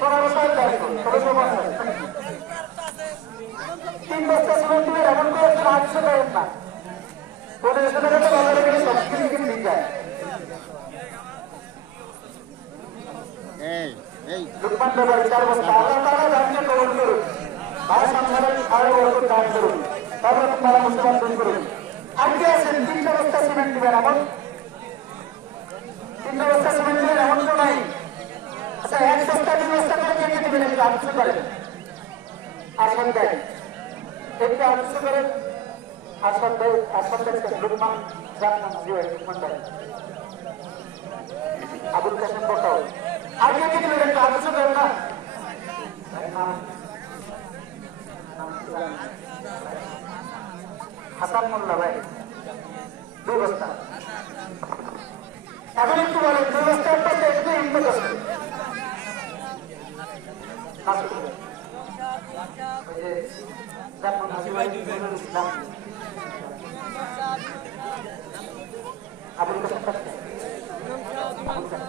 16 দায়িত্ব 1650 3 বস্তা সিমেন্ট দিয়ে এমন করে 800 দেবেন না 1500 টাকা তো বাজারে গেলে সব কিছু কিনে যায় লুকমান ব্যাপারে 4 বস্তা আল্লাহ তাআলা জানকে কবুল করুন ভাই সংসারের সারা বছর দান করুন তারপর তারা মুসলমান দূর করুন আজকে আছেন 3 বস্তা সিমেন্ট দিবেন এমন 3 বস্তা সিমেন্ট দিবেন এমন তো নাই আচ্ছা 1 বস্তা 2 বস্তা করে কিনে দিবেন একটু আলোচনা করেন আসন দেন একটু আলোচনা করেন আসন দেন লুকমান জানলাম লুকমান দেন আবুল কাসেম বসাও আগে কি দিবেন একটু আলোচনা করেন না হাসান মোল্লা ভাই 2 বস্তা এখন একটু বলেন 2 বস্তার পাশে একটু ইনপুট আছে আবুল কাসেম